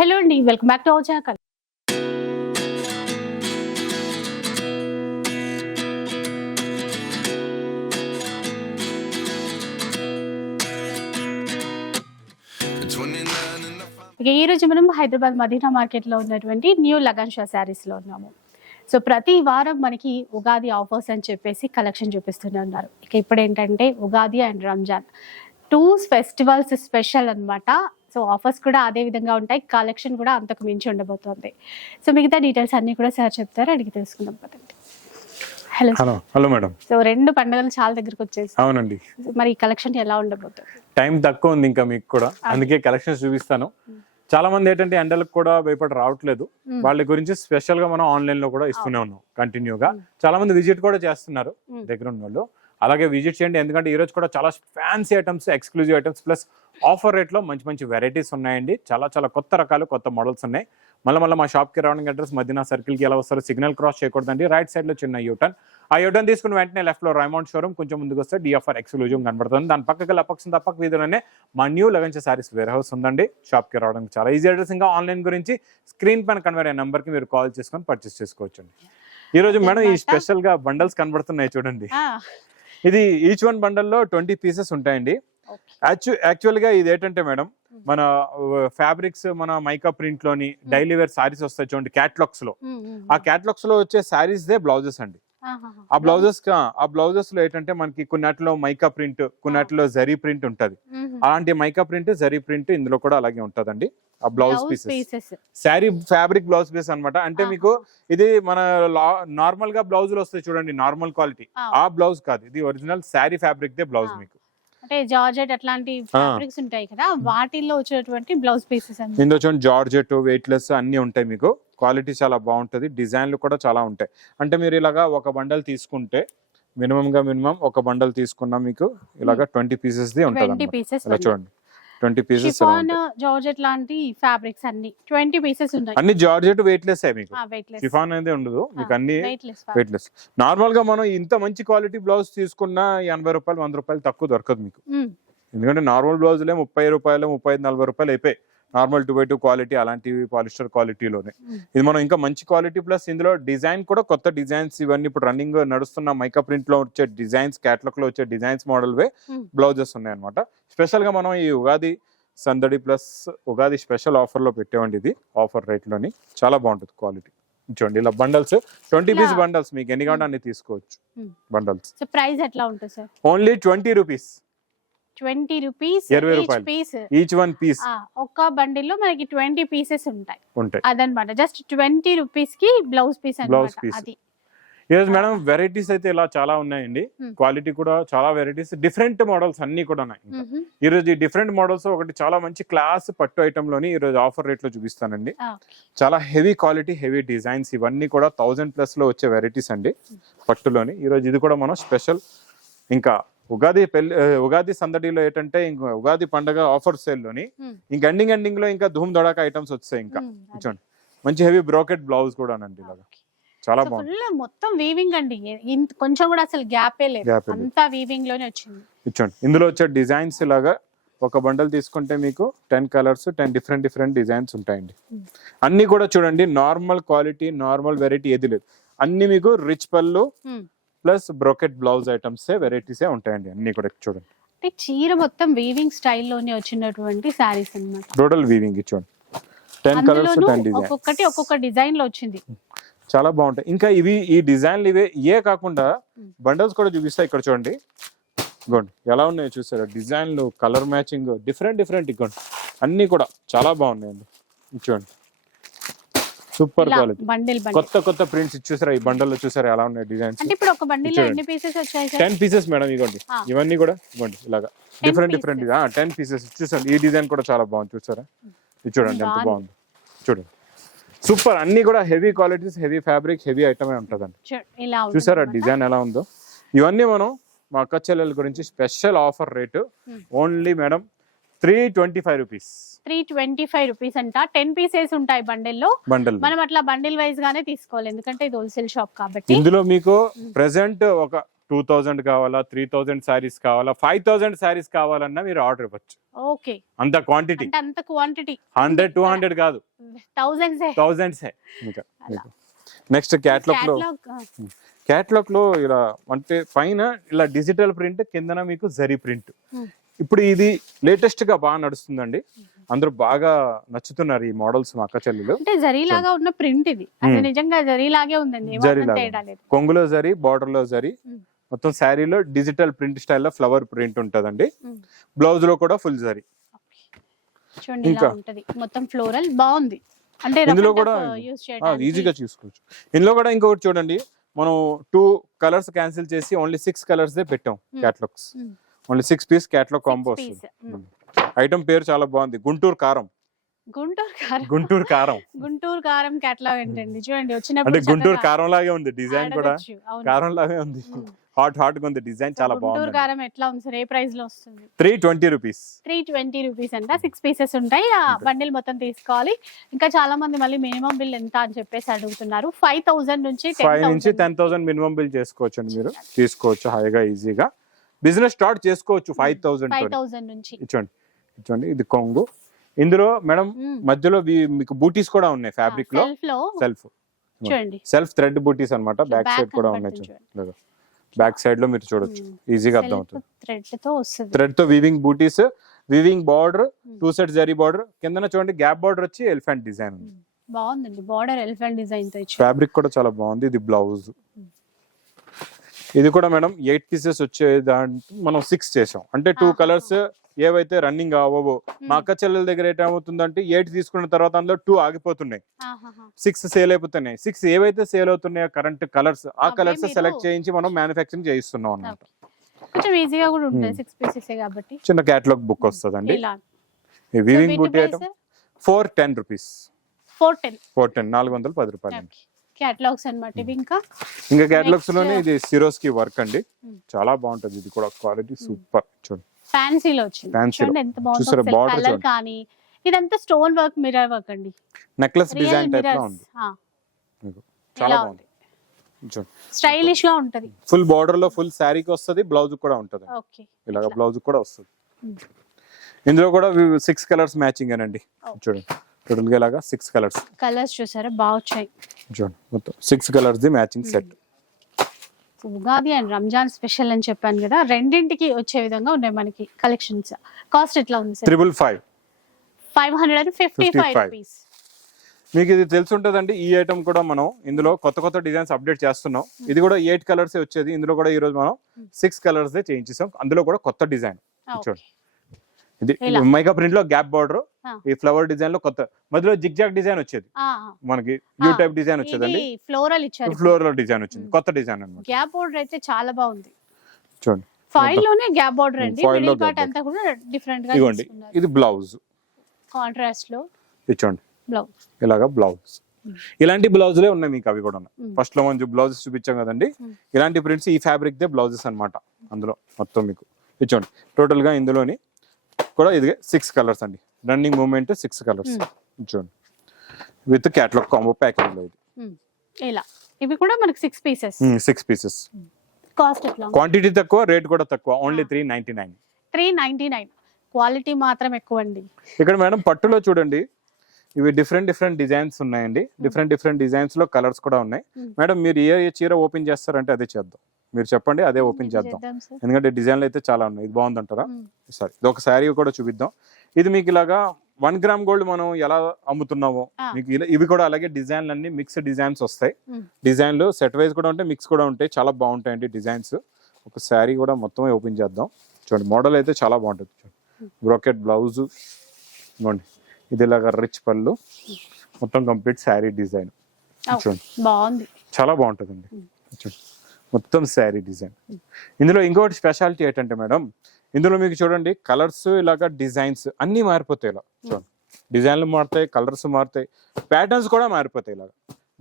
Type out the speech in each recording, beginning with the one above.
Hello అండి, welcome back to our channel. ఇక ఈ రోజు మనం హైదరాబాద్ మదీనా మార్కెట్లో ఉన్నటువంటి న్యూ లగన్ షా శారీస్లో ఉన్నాము. సో ప్రతి వారం మనకి ఉగాది ఆఫర్స్ అని చెప్పేసి కలెక్షన్ చూపిస్తూనే ఉన్నారు. ఇక ఇప్పుడు ఏంటంటే Ugadi and Ramzan 2 festivals special అన్నమాట. సో ఆఫర్స్ కూడా అదే విధంగా ఉంటాయి, కలెక్షన్ కూడా అంతకు మించి ఉండబోతోంది. సో మిగతా డీటెయిల్స్ అన్ని కూడా సార్ చెప్తారు, అడిగి తెలుసుకుందాం పదండి. Hello hello madam. సో 2 పండుగలు చాలా దగ్గరకు వచ్చేసి, అవునండి, మరి ఈ కలెక్షన్ ఎలా ఉండబోతుంది? టైం తక్కువ ఉంది ఇంకా మీకు కూడా, అందుకే కలెక్షన్స్ చూపిస్తాను. చాలా మంది ఏంటంటే ఎండలకు కూడా భయపడి రావట్లేదు, వాళ్ళ గురించి స్పెషల్ గా మనం ఆన్లైన్ లో కూడా ఇస్తూనే ఉన్నాం కంటిన్యూగా. చాలా మంది విజిట్ కూడా చేస్తున్నారు దగ్గర ఉన్న వాళ్ళు, అలాగే విజిట్ చేయండి. ఎందుకంటే ఈ రోజు కూడా చాలా fancy items, exclusive items plus offer rate లో మంచి మంచి వెరైటీస్ ఉన్నాయండి. చాలా చాలా కొత్త రకాలు, కొత్త మోడల్స్ ఉన్నాయి. మళ్ళీ మా షాప్ కి రావడానికి అడ్రస్ మదీనా సర్కిల్ కి ఎలా వస్తారు, సిగ్నల్ క్రాస్ చేయకూడదండి, రైట్ సైడ్ లో చిన్న యూటర్న్. ఆ యూటర్న్ తీసుకుని వెంటనే లెఫ్ట్ లో రైమౌండ్ షోరూమ్, కొంచెం ముందుకు వస్తే డిఎఫ్ఆర్ ఎక్స్క్లూజివ్ కనబడుతుంది. దాని పక్కకి పక్క వీధిలోనే మా new Lagan Shah sarees warehouse ఉందండి. షాప్ కి రావడానికి చాలా ఈజీ అడ్రస్. ఇంకా ఆన్లైన్ గురించి స్క్రీన్ పైన కన్వే నెంబర్ కి మీరు కాల్ చేసుకొని పర్చేస్ చేసుకోవచ్చు అండి. ఈ రోజు మేడం ఈ స్పెషల్ గా బండల్స్ కనబడుతున్నాయి చూడండి. ఇది ఈచ్ వన్ బండల్ లో 20 పీసెస్ ఉంటాయండి. యాక్చువల్ గా ఇది ఏంటంటే మేడం, మన ఫ్యాబ్రిక్స్, మన మైకా ప్రింట్ లోని డైలీ వేర్ సారీస్ వస్తాయి చూడండి క్యాటలాగ్స్ లో. ఆ క్యాటలాగ్స్ లో వచ్చే సారీస్ దే బ్లౌజెస్ అండి. ఆ బ్లౌజెస్ లో ఏంటంటే మనకి కొన్నిట్లో మైకా ప్రింట్, కొన్నిట్లో జరీ ప్రింట్ ఉంటది. అలాంటి మైకా ప్రింట్, జరీ ప్రింట్ ఇందులో కూడా అలాగే ఉంటదండి. ఆ blouse pieces saree fabric blouse piece అన్నమాట. అంటే మీకు ఇది మన నార్మల్ గా బ్లౌజులు వస్తాయి చూడండి, నార్మల్ క్వాలిటీ, ఆ బ్లౌజ్ కాదు, ఇది original sari fabric they blouse. మీకు అంటే జార్జెట్ అట్లాంటి ఫ్యాబ్రిక్స్ ఉంటాయి కదా, వాటిల్లో వచ్చేటువంటి బ్లౌజ్ పీసెస్ అన్ని ఇందులో చూడండి. జార్జెట్, వెయిట్ లెస్ అన్ని ఉంటాయి మీకు. క్వాలిటీ చాలా బాగుంటది, డిజైన్లు కూడా చాలా ఉంటాయి. అంటే మీరు ఇలాగా ఒక బండల్ తీసుకుంటే మినిమం ఒక బండల్ తీసుకున్నా మీకు ఇలాగా 20 పీసెస్ ది ఉంటుంది. ఇలా చూడండి, 20 పీసెస్. జార్జెట్ లాంటి ఫ్యాబ్రిక్స్ అన్ని 20 పీసెస్ ఉంటాయి. అన్ని జార్జెట్ వెయిట్ లెస్ మీకు, షిఫాన్ అనేది ఉండదు మీకు, అన్ని వెయిట్ లెస్. నార్మల్ గా మనం ఇంత మంచి క్వాలిటీ బ్లౌజ్ తీసుకున్నా 80 రూపాయలు 100 రూపాయలు తక్కువ దొరకదు మీకు. ఎందుకంటే నార్మల్ బ్లౌజులే 30 రూపాయలు 35-40 రూపాయలు అయిపోయి, నార్మల్ 2x2 క్వాలిటీ అలాంటివి పాలిస్టర్ క్వాలిటీలోనే. ఇది మనం ఇంకా మంచి క్వాలిటీ ప్లస్ ఇందులో డిజైన్ కూడా కొత్త డిజైన్స్, ఇవన్నీ ఇప్పుడు రన్నింగ్ నడుస్తున్న మైకా ప్రింట్ లో వచ్చే డిజైన్స్, క్యాటలాగ్ లో వచ్చే డిజైన్స్ మోడల్ వే బ్లౌజెస్ ఉన్నాయి అనమాట. స్పెషల్ గా మనం ఈ ఉగాది సందడి ప్లస్ ఉగాది స్పెషల్ ఆఫర్ లో పెట్టామండి. ఇది ఆఫర్ రేట్ లోని చాలా బాగుంటుంది క్వాలిటీ. చూడండి ఇలా బండల్స్ 20 పీస్ బండల్స్, మీకు ఎన్ని కావాలంటే అన్ని తీసుకోవచ్చు బండల్స్. ప్రైస్ ఎట్లా ఉంటుంది సార్? Only 20 rupees. 20 రూపీస్ 20 రూపాయలు ఈచ్ వన్ పీస్. ఒక బండిల్ లో మనకి 20 పీసెస్ ఉంటాయి అదనమాట. జస్ట్ 20 రూపీస్ కి బ్లౌజ్ పీస్ అన్నమాట. ఈరోజు మేడం వెరైటీస్ అయితే ఇలా చాలా ఉన్నాయండి, క్వాలిటీ కూడా చాలా వెరైటీస్, డిఫరెంట్ మోడల్స్ అన్ని కూడా ఉన్నాయి. ఈ రోజు ఈ డిఫరెంట్ మోడల్స్ ఒకటి చాలా మంచి క్లాస్ పట్టు ఐటమ్ లోని ఈ రోజు ఆఫర్ రేట్ లో చూపిస్తానండి. చాలా హెవీ క్వాలిటీ, హెవీ డిజైన్స్, ఇవన్నీ కూడా 1000+ లో వచ్చే వెరైటీస్ అండి పట్టులోని. ఈ రోజు ఇది కూడా మనం స్పెషల్. ఇంకా ఉగాది సందడిలో ఏంటంటే ఇంకా ఉగాది పండగ ఆఫర్ సేల్ లోని ఇంకా ఎండింగ్ లో ఇంకా ధూమ్ దొడాక ఐటమ్స్ వచ్చాయి. ఇంకా చూడండి మంచి హెవీ బ్రోకెట్ బ్లౌజ్ కూడా అండి, ఇలాగా చాలా బాగుంది. మొత్తం వీవింగ్ అండి, కొంచెం కూడా అసలు గ్యాపే లేదు, అంతా వీవింగ్ లోనే వచ్చింది. చూడండి ఇందులో వచ్చే డిజైన్స్ ఇలాగా ఒక బండల్ తీసుకుంటే మీకు 10 కలర్స్, 10 డిఫరెంట్ డిజైన్స్ ఉంటాయండి. అన్ని కూడా చూడండి నార్మల్ క్వాలిటీ, నార్మల్ వెరైటీ ఏది లేదు, అన్ని మీకు రిచ్ పళ్ళు ప్లస్ బ్రోకెట్ బ్లౌజ్ ఐటమ్స్ వెరైటీసే ఉంటాయండి అన్ని కూడా. చూడండి చీర మొత్తం వీవింగ్ స్టైల్లోనే వచ్చినటువంటి సారీస్ అన్నమాట. Total weaving. చూడండి 10 కలర్స్, 10 డిజైన్స్, ఒక్కొక్క డిజైన్ లో వచ్చింది, చాలా బాగుంటాయి. ఇంకా ఈ డిజైన్లు ఇవే కాకుండా బండల్స్ కూడా చూపిస్తా. ఇక్కడ చూడండి ఇగోండి ఎలా ఉన్నాయో చూసారా, డిజైన్లు, కలర్ మ్యాచింగ్, డిఫరెంట్ ఇగోండి అన్ని కూడా చాలా బాగున్నాయండి. చూడండి సూపర్ క్వాలిటీ, కొత్త ప్రింట్స్ చూసారా, ఈ బండల్ లో చూసారా ఎలా ఉన్నాయి డిజైన్స్. ఇప్పుడు ఒక బండిల్ లో ఎన్ని పీసెస్ వచ్చాయి? 10 పీసెస్ మేడం. ఇవ్వండి ఇవన్నీ కూడా ఇవ్వండి ఇలాగా డిఫరెంట్ 10 పీసెస్ చూసారు. ఈ డిజైన్ కూడా చాలా బాగుంది చూసారా, ఇది చూడండి ఎంత బాగుంది. చూడండి సూపర్, అన్ని కూడా heavy qualities, heavy fabric, heavy ఐటమే ఉంటదండి. చూసారా డిజైన్ ఎలా ఉందో. ఇవన్నీ మనం మా అక్క చెల్లెల గురించి special offer rate only madam 325 rupees. 325 rupees అంట. 10 పీసెస్ ఉంటాయి బండిల్లో. మనం అట్లా బండిల్ వైజ్ గానే తీసుకోవాలి, ఎందుకంటే ఇది హోల్సేల్ షాప్ కాబట్టి. ఇందులో మీకు ప్రెసెంట్ ఒక 2000 కావాలా, 3000 శారీస్ కావాలా, 5000 శారీస్ కావాలన్నా మీరు ఆర్డర్ ఇవ్వచ్చు. ఓకే. అంత క్వాంటిటీ, అంటే అంత క్వాంటిటీ 100 200 కాదు, థౌజండ్స్. ఇంకా నెక్స్ట్ క్యాటలాగ్ లో ఇలా అంటే పైన ఇలా డిజిటల్ ప్రింట్, కిందన మీకు జరీ ప్రింట్. ఇప్పుడు ఇది లేటెస్ట్ గా బాగా నడుస్తుందండి, అందరూ బాగా నచ్చుతున్నారు ఈ మోడల్స్. మా అక్క చెల్లెలు అంటే జరీలాగా ఉన్న ప్రింట్ ఇది, అసలు నిజంగా జరీలాగే ఉందండి, తేడా లేదు. కొంగులో జరీ, బార్డర్ లో జరీ, మొత్తం శారీలో డిజిటల్ ప్రింట్ స్టైల్లో ఫ్లవర్ ప్రింట్ ఉంటదండి. బ్లౌజ్ లో కూడా ఫుల్ జరీ. చూడండి ఇలా ఉంటది, మొత్తం ఫ్లోరల్ బాగుంది. అంటే ఇందులో కూడా ఈజీగా చూసుకోవచ్చు. ఇందులో కూడా ఇంకొకటి చూడండి, మనం 2 కలర్స్ క్యాన్సిల్ చేసి ఓన్లీ 6 కలర్స్ దే పెట్టాం catalogues. Only 6 piece catalogue combo వస్తుంది. ఐటమ్ పేరు చాలా బాగుంది, గుంటూరు కారం. గుంటూరు కారం క్యాటలాగ్ ఏంటండి, చూడండి వచ్చినప్పుడు అంటే గుంటూరు కారం లాగే ఉంది, డిజైన్ కూడా కారం లాగే ఉంది, హాట్ గా ఉంది డిజైన్, చాలా బాగుంది. గుంటూరు కారం ఎట్లా ఉంది సార్, ఏ ప్రైస్ లో వస్తుంది? 320 రూపీస్. 320 రూపీస్ అంట. 6 పీసెస్ ఉంటాయి, ఆ బండిల్ మొత్తం తీసుకోవాలి. ఇంకా చాలా మంది మళ్ళీ మినిమం బిల్ ఎంత అని చెప్పేసి అడుగుతున్నారు. 5000 నుంచి 10,000 మినిమం బిల్ చేసుకోవచ్చు అండి, మీరు తీసుకోవచ్చు హాయిగా ఈజీగా బిజినెస్ స్టార్ట్ చేసుకోవచ్చు. 5000 నుంచి. ఇచ్చండి ఇది కొంగు. ఇందులో మేడం మధ్యలో మీకు బూటీస్ కూడా ఉన్నాయి, ఫ్యాబ్రిక్ లో సెల్ఫ్ థ్రెడ్ బూటీస్ అన్నమాట. బ్యాక్ సైడ్ కూడా ఉన్నాయి, బ్యాక్ సైడ్ లో మీరు చూడొచ్చు, ఈజీగా అర్థం అవుతుంది. థ్రెడ్ తో వీవింగ్ బూటీస్, weaving border, 2 set zari border, కిందన చూడండి గ్యాప్ బార్డర్ వచ్చి ఎలిఫెంట్ డిజైన్ ఉంది. బాగుందండి, బార్డర్ ఎలిఫెంట్ డిజైన్ తో ఇచ్చారు. ఫ్యాబ్రిక్ కూడా చాలా బాగుంది. ఇది బ్లౌజ్. ఇది కూడా మేడం 8 పీసెస్ వచ్చే దాంట్లో మనం 6 చేసాం. అంటే 2 కలర్స్ ఏవైతే రన్నింగ్ అవ్వవో, మా అక్క చెల్లెల దగ్గర ఏమవుతుందంటే 8 తీసుకున్న తర్వాత అందులో 2 ఆగిపోతున్నాయి, 6 సేల్ అయిపోతున్నాయి. 6 ఏవైతే సేల్ అవుతున్నాయో కరెంట్ కలర్స్, ఆ కలర్స్ సెలెక్ట్ చేయించి మనం మ్యానుఫ్యాక్చరింగ్ చేయిస్తున్నాం అన్నమాట. కొంచెం ఈజీగా కూడా ఉంటాయి, 6 పీసెస్ కాబట్టి. చిన్న క్యాటలాగ్ బుక్ వస్తుందండి. ఈ వీవింగ్ బూటీ ఐటమ్ 410 రూపీస్. 410 410 రూపాయలు క్యాటలాగ్స్ అన్నమాట ఇవి. ఇంకా క్యాటలాగ్స్ లోనే ఇది సిరోస్కి వర్క్ అండి, చాలా బాగుంటది. ఇది కూడా క్వాలిటీ సూపర్. చూడండి ఫ్యాన్సీలో వచ్చింది, చూడండి ఎంత బాగుందో కలర్. కానీ ఇదంతా స్టోన్ వర్క్, మిర్రర్ వర్క్ అండి, నెక్లెస్ డిజైన్ టైప్ లో ఉంది, చాలా బాగుంది. చూడండి స్టైలిష్ గా ఉంటది. ఫుల్ బార్డర్ లో ఫుల్ శారీకి వస్తది, బ్లౌజ్ కూడా ఉంటది. ఓకే, ఇలాగా బ్లౌజ్ కూడా వస్తుంది. ఇందులో కూడా 6 కలర్స్ మ్యాచింగ్ అనండి. చూడండి టోటల్ గా ఇలాగా 6 కలర్స్ చూసారా, బాగా వచ్చాయి. చూడండి మొత్తం 6 colours the matching set. Ugadi and Ramzan special అని చెప్పాను కదా, రెండింటికి వచ్చే విధంగా ఉన్నాయి మనకి కలెక్షన్స్. కాస్ట్ ఎట్లా ఉంది సార్? 555 రూపీస్. మీకు ఇది తెలిసి ఉంటదండి. ఈ ఐటమ్ కూడా మనం ఇందులో కొత్త డిజైన్స్ అప్డేట్ చేస్తున్నాం. ఇది కూడా 8 కలర్స్ వచ్చేది, ఇందులో కూడా ఈ రోజు మనం 6 కలర్స్ చేయించేసాం. అందులో కూడా కొత్త డిజైన్. చూడండి ఇది మైకా ప్రింట్ లో గ్యాప్ బార్డర్, ఈ ఫ్లవర్ డిజైన్ లో కొత్త, మధ్యలో జిగ్జాగ్ డిజైన్ వచ్చేది మనకి, యూ టైప్ డిజైన్ వచ్చేదండి. ఫ్లోరల్ ఇచ్చారు, ఫ్లోరల్ డిజైన్ వచ్చింది, కొత్త డిజైన్ అన్నమాట. గ్యాప్ బార్డర్ అయితే చాలా బాగుంది. చూడండి ఫాయిల్ లోనే గ్యాప్ బార్డర్ అండి, మిడిల్ పార్ట్ అంతా కూడా డిఫరెంట్ గా ఇవ్వండి. ఇది బ్లౌజ్ కాంట్రాస్ట్ లో చూడండి, బ్లౌజ్ ఇలాగా బ్లౌజ్. ఇలాంటి బ్లౌజులే ఉన్నాయి మీకు, అవి కూడా ఉన్నాయి. ఫస్ట్ లో మనం బ్లౌజెస్ చూపించాం కదండి, ఇలాంటి ప్రింట్స్ ఈ ఫ్యాబ్రిక్ దే బ్లౌజెస్ అన్నమాట. అందులో మొత్తం మీకు ఇచ్చోండి టోటల్ గా ఇందులోని కూడా ఇది 6 కలర్స్ అండి, రన్నింగ్ మూమెంట్ 6 కలర్స్. చూడండి విత్ క్యాటలాగ్ కాంబో ప్యాకింగ్ లో ఇది. ఇలా ఇవి కూడా మనకి 6 పీసెస్. కాస్ట్ ఎట్లా? క్వాంటిటీ తక్కువ, రేట్ కూడా తక్కువ, ఓన్లీ 399. క్వాలిటీ మాత్రం ఎక్కువ అండి. ఇక్కడ మేడం పట్టులో చూడండి, ఇవి డిఫరెంట్ డిజైన్స్ ఉన్నాయండి. డిఫరెంట్ డిజైన్స్ లో కలర్స్ కూడా ఉన్నాయి. మేడం మీరు ఏ చీర ఓపెన్ చేస్తారంటే అదే చేద్దాం, మీరు చెప్పండి అదే ఓపెన్ చేద్దాం. ఎందుకంటే డిజైన్లు అయితే చాలా ఉన్నాయి. ఇది బాగుందంటారా? సరే, ఇది ఒక శారీ కూడా చూపిద్దాం. ఇది మీకు ఇలాగా 1 గ్రామ్ గోల్డ్ మనం ఎలా అమ్ముతున్నామో మీకు ఇవి కూడా అలాగే డిజైన్లు అన్ని మిక్స్ డిజైన్స్ వస్తాయి. డిజైన్లు సెట్ వైజ్ కూడా ఉంటాయి, మిక్స్ కూడా ఉంటాయి, చాలా బాగుంటాయండి డిజైన్స్. ఒక శారీ కూడా మొత్తం ఓపెన్ చేద్దాం. చూడండి మోడల్ అయితే చాలా బాగుంటుంది. బ్రోకెట్ బ్లౌజ్ ఇవ్వండి, ఇది ఇలాగా రిచ్ పళ్ళు, మొత్తం కంప్లీట్ శారీ డిజైన్. చూడండి బాగుంది, చాలా బాగుంటుందండి. చూడండి మొత్తం శారీ డిజైన్. ఇందులో ఇంకొకటి స్పెషాలిటీ ఏంటంటే మేడం, ఇందులో మీకు చూడండి కలర్స్ ఇలాగా డిజైన్స్ అన్ని మారిపోతాయి. ఇలా చూడండి డిజైన్లు మారుతాయి, కలర్స్ మారుతాయి, ప్యాటర్న్స్ కూడా మారిపోతాయి. ఇలాగా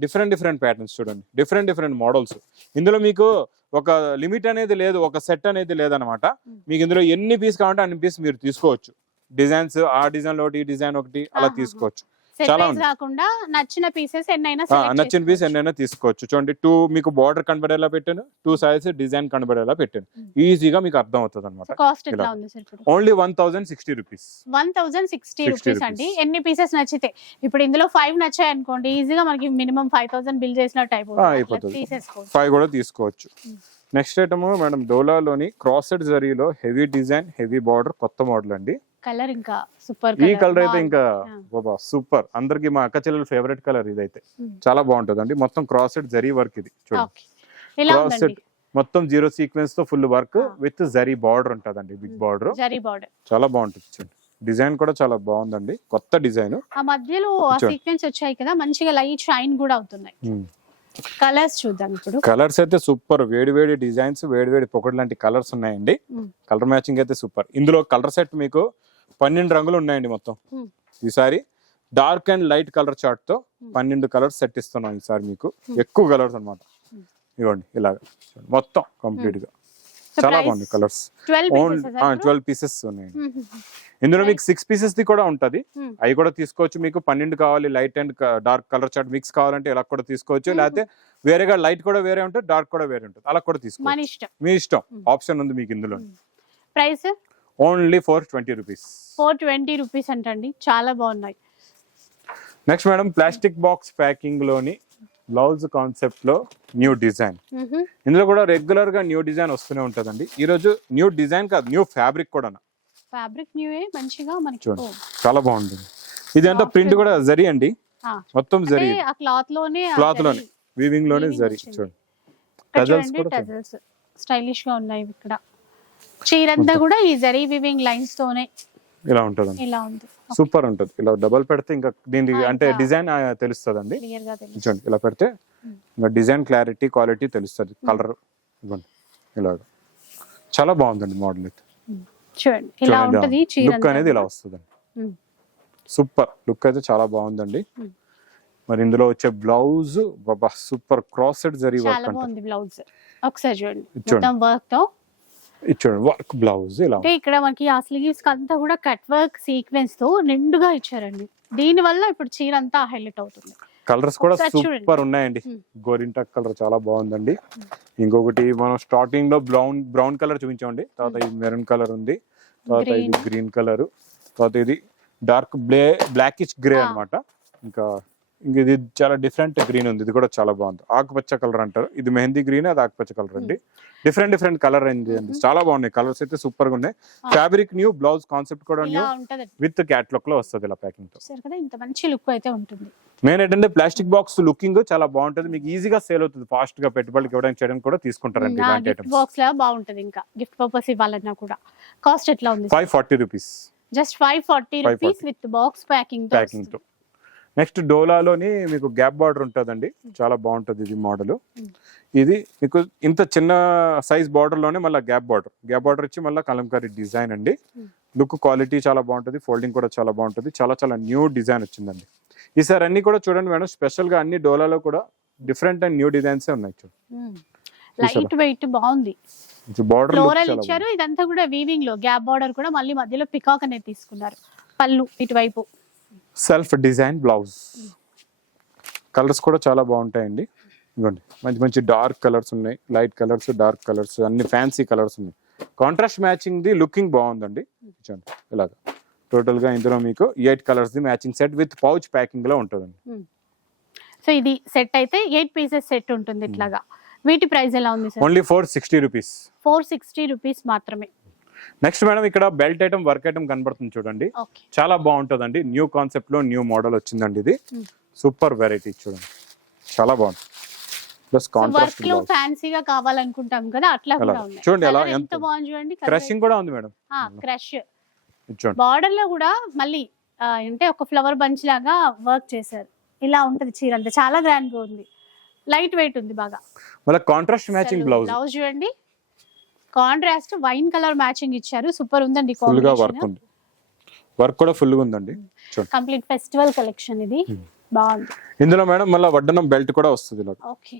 డిఫరెంట్ ప్యాటర్న్స్ చూడండి, డిఫరెంట్ మోడల్స్. ఇందులో మీకు ఒక లిమిట్ అనేది లేదు, ఒక సెట్ అనేది లేదనమాట. మీకు ఇందులో ఎన్ని పీస్ కావాలంటే అన్ని పీస్ మీరు తీసుకోవచ్చు. డిజైన్స్ ఆ డిజైన్ ఒకటి, ఈ డిజైన్ ఒకటి అలా తీసుకోవచ్చు. సెట్ చాలా వైజ్ ఉంది. కాకుండా నచ్చిన పీసెస్ ఎన్నైనా నచ్చిన పీస్ ఎన్నైనా తీసుకోవచ్చు. చూడండి, 2 మీకు బార్డర్ కనబడేలా పెట్టాను, 2 సైడ్స్ డిజైన్ కనబడేలా పెట్టాను. ఈజీగా మీకు అర్థం అవుతుంది అనమాట. కాస్ట్ ఎట్లా ఉంది సార్ ఇప్పుడు? Only 1060 rupees. 1060 రూపీస్ అండి. ఎన్ని పీసెస్ నచ్చితే, ఇప్పుడు ఇందులో 5 నచ్చాయి అనుకోండి, ఈజీగా మనకి మినిమం 5000 బిల్ చేసినట్టు అయిపోతుంది. తీసేసుకోవచ్చు. 5 కూడా తీసుకోవచ్చు. నెక్స్ట్ ఐటమ్ మేడం డోలాలోని క్రాసెడ్ జరీలో హెవీ డిజైన్, హెవీ బార్డర్, కొత్త మోడల్ అండి. కలర్ ఇంకా సూపర్. ఈ కలర్ అయితే ఇంకా సూపర్, అందరికి మా అక్క చెల్లెల ఫేవరెట్ కలర్ ఇదైతే. చాలా బాగుంటది అండి. మొత్తం క్రాసెడ్ జరీ వర్క్ ఇది చూడండి. క్రాసెడ్ మొత్తం 0 సీక్వెన్స్ తో full work with zari border ఉంటదండి, బిగ్ బార్డర్. జరీ బార్డర్ చాలా బాగుంటుంది. చూడండి, డిజైన్ కూడా చాలా బాగుందండి, కొత్త డిజైన్. ఆ మధ్యలో ఆ సీక్వెన్స్ వచ్చాయి కదా, మంచిగా లైట్ షైన్ కూడా అవుతున్నాయి. కలర్స్ చూద్దాం ఇప్పుడు. కలర్స్ అయితే సూపర్, వేడి వేడి డిజైన్స్, వేడి వేడి పొగడు లాంటి కలర్స్ ఉన్నాయండి. కలర్ మ్యాచింగ్ అయితే సూపర్. ఇందులో కలర్ సెట్ మీకు 12 రంగులు ఉన్నాయండి మొత్తం. ఈసారి dark and light colour chart తో 12 కలర్స్ సెట్ ఇస్తున్నాం ఈసారి మీకు. ఎక్కువ కలర్స్ అన్నమాట. ఇవ్వండి ఇలాగా మొత్తం కంప్లీట్ గా చాలా బాగుంది కలర్స్. 12 పీసెస్ ఉన్నాయండి. ఇందులో మీకు 6 పీసెస్ ది కూడా ఉంటది, అవి కూడా తీసుకోవచ్చు. మీకు 12 కావాలి, light and dark colour chart mix కావాలంటే ఇలా కూడా తీసుకోవచ్చు. లేకపోతే వేరేగా లైట్ కూడా వేరే ఉంటుంది, డార్క్ కూడా వేరే ఉంటుంది, అలా కూడా తీసుకోవచ్చు. మీ ఇష్టం, ఆప్షన్ ఉంది మీకు ఇందులో. Price only 420 rupees. 420 రూపీస్ అంటండి, చాలా బాగున్నాయి. Next madam plastic box packing లోని బ్లౌజ్ కాన్సెప్ట్ లో న్యూ డిజైన్. ఇందులో కూడా రెగ్యులర్ గా న్యూ డిజైన్ వస్తూనే ఉంటదండి. ఈ రోజు న్యూ డిజైన్ కాదు, న్యూ ఫ్యాబ్రిక్ కూడా. ఫ్యాబ్రిక్ న్యూ మంచిగా మనకి చాలా బాగుంటుంది. ఇది అంతా ప్రింట్ కూడా జరీ అండి, మొత్తం జరీ. ఆ క్లాత్ లోనే వీవింగ్ లోనే జరీ. చూడండి, టజల్స్ కూడా స్టైలిష్ గా ఉన్నాయి. ఇక్కడ చీరంతా కూడా ఈ జరీ వీవింగ్ లైన్స్ తోనే ఇలా ఉంటది. ఇలా ఉంది, సూపర్ ఉంటది. ఇలా డబల్ పెడితే ఇంకా దీనికి అంటే డిజైన్ తెలుస్తుంది అండి. చూడండి, ఇలా పెడితే ఇంకా డిజైన్ క్లారిటీ, క్వాలిటీ తెలుస్తుంది. కలర్ ఇవ్వండి ఇలాగా, చాలా బాగుందండి మోడల్ అయితే. చూడండి, ఇలా ఉంటది లుక్ అనేది, ఇలా వస్తుందండి. సూపర్ లుక్ అయితే చాలా బాగుందండి. మరి ఇందులో వచ్చే బ్లౌజ్ బాబా సూపర్, క్రాసెడ్ జరీ వర్క్. చాలా బాగుంది బ్లౌజ్. ఒకసారి చూడండి, మొత్తం వర్క్ తో ఇచ్చాడు వర్క్ బ్లౌజ్. ఇలా అంటే ఇక్కడ మనకి ఆ స్లీవ్స్ అంతా కూడా కట్ వర్క్ సీక్వెన్స్ తో నిండుగా ఇచ్చారండి. దీని వల్ల ఇప్పుడు చీర అంతా హైలైట్ అవుతుంది. కలర్స్ కూడా సూపర్ ఉన్నాయండి. గోరింటాక్ కలర్ చాలా బాగుందండి. ఇంకొకటి మనం స్టార్టింగ్ లో బ్రౌన్ కలర్ చూపించామండి, తర్వాత ఇది మెరూన్ కలర్ ఉంది, తర్వాత ఇది గ్రీన్ కలర్, తర్వాత ఇది డార్క్ బ్లాకిష్ గ్రే అన్నమాట. ఇంకా ఇది చాలా డిఫరెంట్ గ్రీన్ ఉంది, ఇది కూడా చాలా బాగుంది. ఆకుపచ్చ కలర్ అంటారు, ఇది మెహందీ గ్రీన్, అది ఆకుపచ్చ కలర్ అండి. డిఫరెంట్ కలర్ రేంజ్ అండి, చాలా బాగున్నాయి. కలర్స్ అయితే సూపర్ గా ఉన్నాయి. ఫ్యాబ్రిక్ న్యూ, బ్లౌజ్ కాన్సెప్ట్ కూడా న్యూ, విత్ క్యాట్లాగ్ లో వస్తుంది ఇలా ప్యాకింగ్ తో. ఇంత మంచి లుక్ అయితే ఉంటుంది. మెయిన్ ఏంటంటే ప్లాస్టిక్ బాక్స్ లుకింగ్ చాలా బాగుంటది, మీకు ఈజీగా సేల్ అవుతుంది. ఫాస్ట్ గా పెట్టుబడికి ఇవ్వడానికి చేయడానికి కూడా తీసుకుంటారండి. గిఫ్ట్ బాక్స్ లా బాగుంటది, ఇంకా గిఫ్ట్ పర్పస్ ఇవ్వాలన్నా కూడా. కాస్ట్ ఎట్లా ఉంది? 540 rupees. Just 540 rupees with box packing తో. నెక్స్ట్ డోలాలోని మీకు గ్యాప్ బార్డర్ ఉంటుందండి, చాలా బాగుంటుంది ఇది మోడల్. ఇది మీకు ఇంత చిన్న సైజ్ బార్డర్ లోనే మళ్ళీ గ్యాప్ బార్డర్ ఇచ్చి మళ్ళీ కలంకారీ డిజైన్ అండి. లుక్ క్వాలిటీ చాలా బాగుంటుంది, ఫోల్డింగ్ కూడా చాలా బాగుంటుంది. చాలా న్యూ డిజైన్ వచ్చిందండి ఈసారి. అన్ని కూడా చూడండి మేడం, స్పెషల్ గా అన్ని డోలాలో కూడా డిఫరెంట్ అండ్ న్యూ డిజైన్స్ ఉన్నాయి. లైట్ వెయిట్ బాగుంది, ఫ్లోరల్ ఇచ్చారు. ఇదంతా కూడా వీవింగ్ లో గ్యాప్ బార్డర్ కూడా మళ్ళీ మధ్యలో పికాక్ అనేది తీసుకున్నారు. పళ్ళు ఇటువైపు సెల్ఫ్ డిజైన్ బ్లౌజ్. కలర్స్ కూడా చాలా బాగుంటాయండి. ఇవ్వండి, మంచి డార్క్ కలర్స్ ఉన్నాయి, లైట్ కలర్స్, డార్క్ కలర్స్, అన్ని ఫ్యాన్సీ కలర్స్ ఉన్నాయి. కాంట్రాస్ట్ మ్యాచింగ్ ది లుకింగ్ బాగుందండి. చూడండి ఇలాగా టోటల్ గా ఇందులో మీకు 8 colours the matching set with pouch packing లో ఉంటుందండి. సో ఇది సెట్ అయితే 8 పీసెస్ సెట్ ఉంటుంది ఇట్లాగా. వీటి ప్రైస్ ఎలా ఉంది సార్? Only 460 rupees. 460 రూపీస్ మాత్రమే. నెక్స్ట్ మేడం ఇక్కడ బెల్ట్ ఐటమ్, వర్క్ ఐటమ్ కనబడుతుంది చూడండి, చాలా బాగుంటుందండి. న్యూ కాన్సెప్ట్ లో న్యూ మోడల్ వచ్చిందండి. ఇది సూపర్ వెరైటీ, చూడండి చాలా బాగుంది. ప్లస్ కాంట్రాస్ట్ లో ఫ్యాన్సీగా కావాలనుకుంటాం కదా, అట్లా కూడా ఉంది. చూడండి ఎలా ఎంత బాగుంది చూడండి. క్రషింగ్ కూడా ఉంది మేడం. క్రష్ బార్డర్ లో కూడా మళ్ళీ అంటే ఒక ఫ్లవర్ బంచ్ లాగా వర్క్ చేశారు. ఇలా ఉంటది చీర అంతా, చాలా గ్రాండ్ గా ఉంది. లైట్ వెయిట్ ఉంది బాగా. మళ్ళీ కాంట్రాస్ట్ మ్యాచింగ్ బ్లౌజ్ చూడండి, కాంట్రాస్ట్ వైన్ కలర్ మ్యాచింగ్ ఇచ్చారు. సూపర్ ఉందండి. ఫుల్ గా వర్క్ ఉంది, వర్క్ కూడా ఫుల్ గా ఉందండి. కంప్లీట్ ఫెస్టివల్ కలెక్షన్ ఇది, బాగుంది. ఇందులో మేడం మళ్ళీ వడ్డనం బెల్ట్ కూడా వస్తుంది. ఓకే,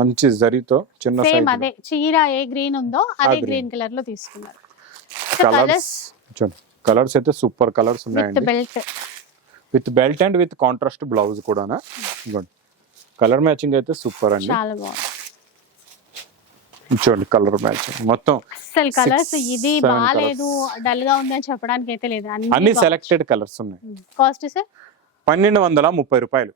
మంచి జరీతో చిన్న సేమ్ అదే చీర ఏ గ్రీన్ ఉందో అదే గ్రీన్ కలర్ లో తీసుకున్నారు. కలర్స్ అయితే సూపర్ కలర్స్ ఉన్నాయండి. Belt with belt and with contrast blouse కూడా. కలర్ మ్యాచింగ్ అయితే సూపర్ అండి. చాలా బాగుంది. చూడండి కలర్ మ్యాచింగ్ మొత్తం అసలు కలర్స్ 6, ఇది 7 బాగాలేదు డల్ గా ఉంది అని చెప్పడానికి అయితే లేదు. అన్ని సెలెక్టెడ్ కలర్స్ ఉన్నాయి. కాస్ట్ సార్ 1230 రూపాయలు.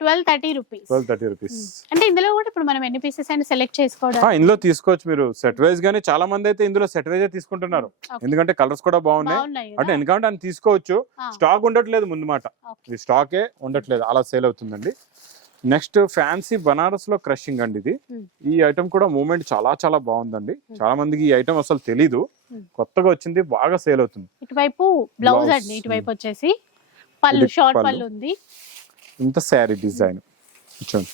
1230 రూపీస్. 1230 రూపీస్. అంటే ఇందులో కూడా ఇప్పుడు మనం ఎన్ని పీసెస్ అయినా సెలెక్ట్ చేసుకోవడం. ఇందులో తీసుకోవచ్చు మీరు సెట్ వైజ్ గానీ. చాలా మంది అయితే ఇందులో సెట్ వైజ్ తీసుకుంటున్నారు, ఎందుకంటే కలర్స్ కూడా బాగున్నాయి. అంటే ఎందుకంటే అని తీసుకోవచ్చు, స్టాక్ ఉండట్లేదు ముందు మాట. ఇది స్టాకే ఉండట్లేదు, అలా సేల్ అవుతుందండి. నెక్స్ట్ ఫ్యాన్సీ బనారస్ లో క్రషింగ్ అండి ఇది. ఈ ఐటమ్ కూడా మూవ్మెంట్ చాలా చాలా బాగుందండి. చాలా మందికి ఈ ఐటమ్ అసలు తెలీదు, కొత్తగా వచ్చింది, బాగా సేల్ అవుతుంది. ఇటువైపు బ్లౌజ్ అండి, ఇటువైపు వచ్చేసి పళ్ళు, షార్ట్ పళ్ళు ఉంది. ఇంత శారీ డిజైన్ చూడండి,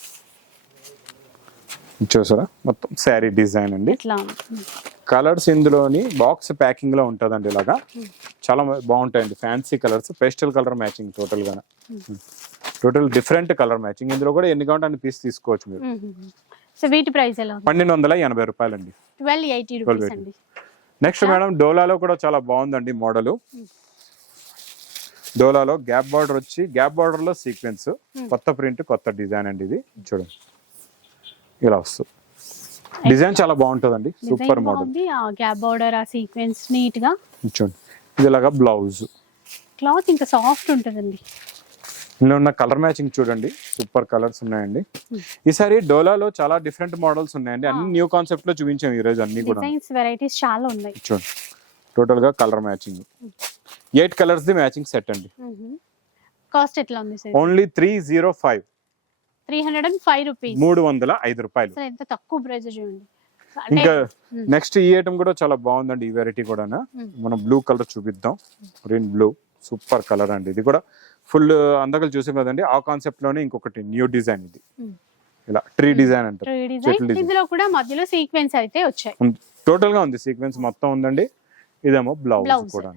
చూసారా మొత్తం శారీ డిజైన్ అండి. కలర్స్ ఇందులోని బాక్స్ ప్యాకింగ్ లో ఉంటదండి. ఇలాగా చాలా బాగుంటాయండి fancy colours, pastel colour matching total గా. Total different colour matching. ఇందులో కూడా ఎన్ని కావాలంటే అన్ని పీస్ తీసుకోవచ్చు మీరు. సో వీటి ప్రైస్ ఎలా? 1280 రూపాయలండి. 1280 రూపీస్ అండి. నెక్స్ట్ మేడం డోలాలో కూడా చాలా బాగుందండి మోడల్. డోలాలో గ్యాప్ బార్డర్ వచ్చి, గ్యాప్ బార్డర్ లో సీక్వెన్స్, కొత్త ప్రింట్, కొత్త డిజైన్ అండి ఇది. చూడండి ఇలా వస్తుంది డిజైన్, చాలా బాగుంటుందండి. Super model. గ్యాప్ బార్డర్, ఆ సీక్వెన్స్ నీట్ గా చూడండి. ఇది ఇలాగా బ్లౌజ్, క్లాత్ ఇంకా సాఫ్ట్ ఉంటుందండి. ఇందులో ఉన్న కలర్ మ్యాచింగ్ చూడండి, సూపర్ కలర్స్ ఉన్నాయండి. ఈసారి డోలాలో చాలా డిఫరెంట్ మోడల్స్ ఉన్నాయండి. అన్ని న్యూ కాన్సెప్ట్ లో చూపించాం ఈ రోజు. అన్ని కూడా డిజైన్స్, వెరైటీస్ చాలా ఉన్నాయి. చూడండి టోటల్ గా colour matching, 8 colours the matching set అండి. కాస్ట్ ఎట్లా ఉంది సార్? ఓన్లీ 305. 305 రూపీస్. 305 రూపాయలు. ఎంత తక్కువ ప్రైస్ చూడండి. ఇంకా నెక్స్ట్ ఈ ఐటమ్ కూడా చాలా బాగుందండి. ఈ వెరైటీ కూడా మనం బ్లూ కలర్ చూపిద్దాం. గ్రీన్ బ్లూ, సూపర్ కలర్ అండి. ఇది కూడా ఫుల్ అందకలు చూసాం కదండి, ఆ కాన్సెప్ట్ లోనే ఇంకొకటి న్యూ డిజైన్. ఇది ఇలా ట్రీ డిజైన్ అంటారు. ఇందులో కూడా మధ్యలో సీక్వెన్స్ అయితే వచ్చాయి. టోటల్ గా ఉంది సీక్వెన్స్ మొత్తం ఉందండి. ఇదేమో బ్లౌజ్ కూడా.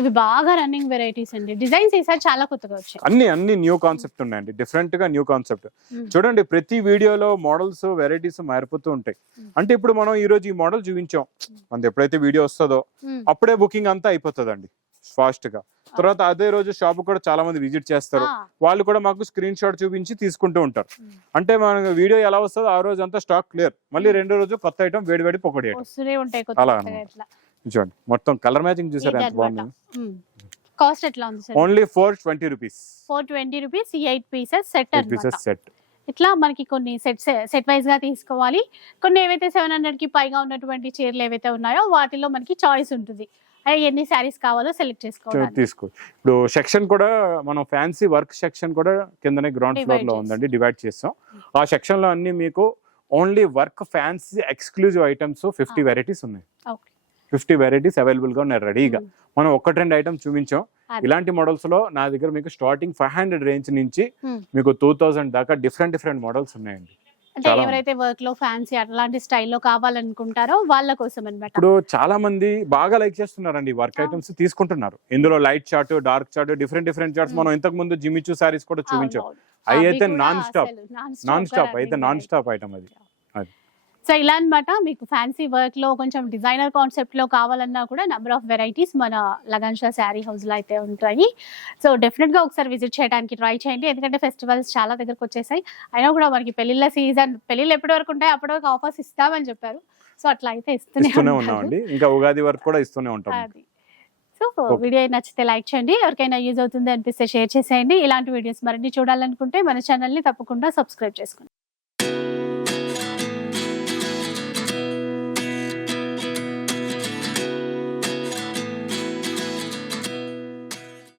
ఇవి బాగా రన్నింగ్ వెరైటీస్ అండి. డిజైన్స్ ఈసారి చాలా కొత్తగా వచ్చాయి. అన్ని న్యూ కాన్సెప్ట్ ఉన్నాయండి, డిఫరెంట్ గా న్యూ కాన్సెప్ట్. చూడండి ప్రతి వీడియోలో మోడల్స్, వెరైటీస్ మారిపోతూ ఉంటాయి. అంటే ఇప్పుడు మనం ఈ రోజు ఈ మోడల్ చూపించాం, మనది ఎప్పుడైతే వీడియో వస్తుందో అప్పుడే బుకింగ్ అంతా అయిపోతుందండి ఫాస్ట్ గా. తర్వాత అదే రోజు షాప్ కూడా చాలా మంది విజిట్ చేస్తారు. వాళ్ళు కూడా మాకు స్క్రీన్ షాట్ చూపించి తీసుకుంటూ ఉంటారు. అంటే మన వీడియో ఎలా వస్తుందో ఆ రోజు అంతా స్టాక్ క్లియర్, మళ్ళీ రెండో రోజు కొత్త ఐటమ్ వేడి వేడి పొగడి అలా అన్నమాట. చూడండి మొత్తం కలర్ మ్యాచింగ్ చూసారు ఎంత బాగుంది. కాస్ట్ ఎట్లా ఉంది sir? Only 420 rupees. 420 rupees. 8 pieces set అన్నమాట. సెట్. ఇట్లా మనకి కొన్ని సెట్ వైజ్ గా తీసుకోవాలి. కొన్ని ఏవైతే 700 కి పైగా ఉన్నటువంటి చీరలు ఏవైతే ఉన్నాయో వాటిలో మనకి చాయిస్ ఉంటుంది. ఎన్ని శారీస్ కావాలో సెలెక్ట్ చేసుకోవాలి, తీసుకో. ఇప్పుడు సెక్షన్ కూడా మనం ఫ్యాన్సీ వర్క్ సెక్షన్ కూడా కిందనే గ్రౌండ్ ఫ్లోర్ లో ఉందండి, డివైడ్ చేస్తాం. ఆ సెక్షన్ లో అన్ని మీకు only work fancy exclusive items 50 varieties ఉన్నాయి. 50 వెరైటీస్ అవైలబుల్ గా ఉన్నాయి రెడీగా. మనం 1-2 ఐటమ్స్ చూపించాం. ఇలాంటి మోడల్స్ లో నా దగ్గర మీకు స్టార్టింగ్ 500 రేంజ్ నుంచి మీకు 2000 దాకా డిఫరెంట్ మోడల్స్ ఉన్నాయండి. అంటే ఎవరైతే వర్క్ లో ఫ్యాన్సీ అట్లాంటి స్టైల్లో కావాలనుకుంటారో వాళ్ళ కోసం అన్నమాట. ఇప్పుడు చాలా మంది బాగా లైక్ చేస్తున్నారండి వర్క్ ఐటమ్స్ తీసుకుంటున్నారు. ఇందులో light chart, dark chart, different charts. మనం ఇంతకు ముందు జిమిచూ సారీస్ కూడా చూపించాం. అవి అయితే నాన్ స్టాప్ అయితే నాన్ స్టాప్ ఐటమ్ అది. సో ఇలా అన్నమాట. మీకు ఫ్యాన్సీ వర్క్ లో కొంచెం డిజైనర్ కాన్సెప్ట్ లో కావాలన్నా కూడా నెంబర్ ఆఫ్ వెరైటీస్ మన లగన్ షా శారీ హౌస్ లో అయితే ఉంటాయి. సో డెఫినెట్ గా ఒకసారి విజిట్ చేయడానికి ట్రై చేయండి. ఎందుకంటే ఫెస్టివల్స్ చాలా దగ్గరకు వచ్చేసాయి. అయినా కూడా మనకి పెళ్లిళ్ళ సీజన్, పెళ్లిళ్ళు ఎప్పటి వరకు ఉంటాయి అప్పటి వరకు ఆఫర్స్ ఇస్తామని చెప్పారు. సో అట్లా అయితే ఇస్తూనే ఉన్నామండి. ఇంకా ఉగాది వరకు కూడా ఇస్తూనే ఉంటాం. సో వీడియో నచ్చితే లైక్ చేయండి. ఎవరికైనా యూజ్ అవుతుంది అనిపిస్తే షేర్ చేసేయండి. ఇలాంటి వీడియోస్ మరిన్ని చూడాలనుకుంటే మన ఛానల్ ని తప్పకుండా సబ్స్క్రైబ్ చేసుకోండి.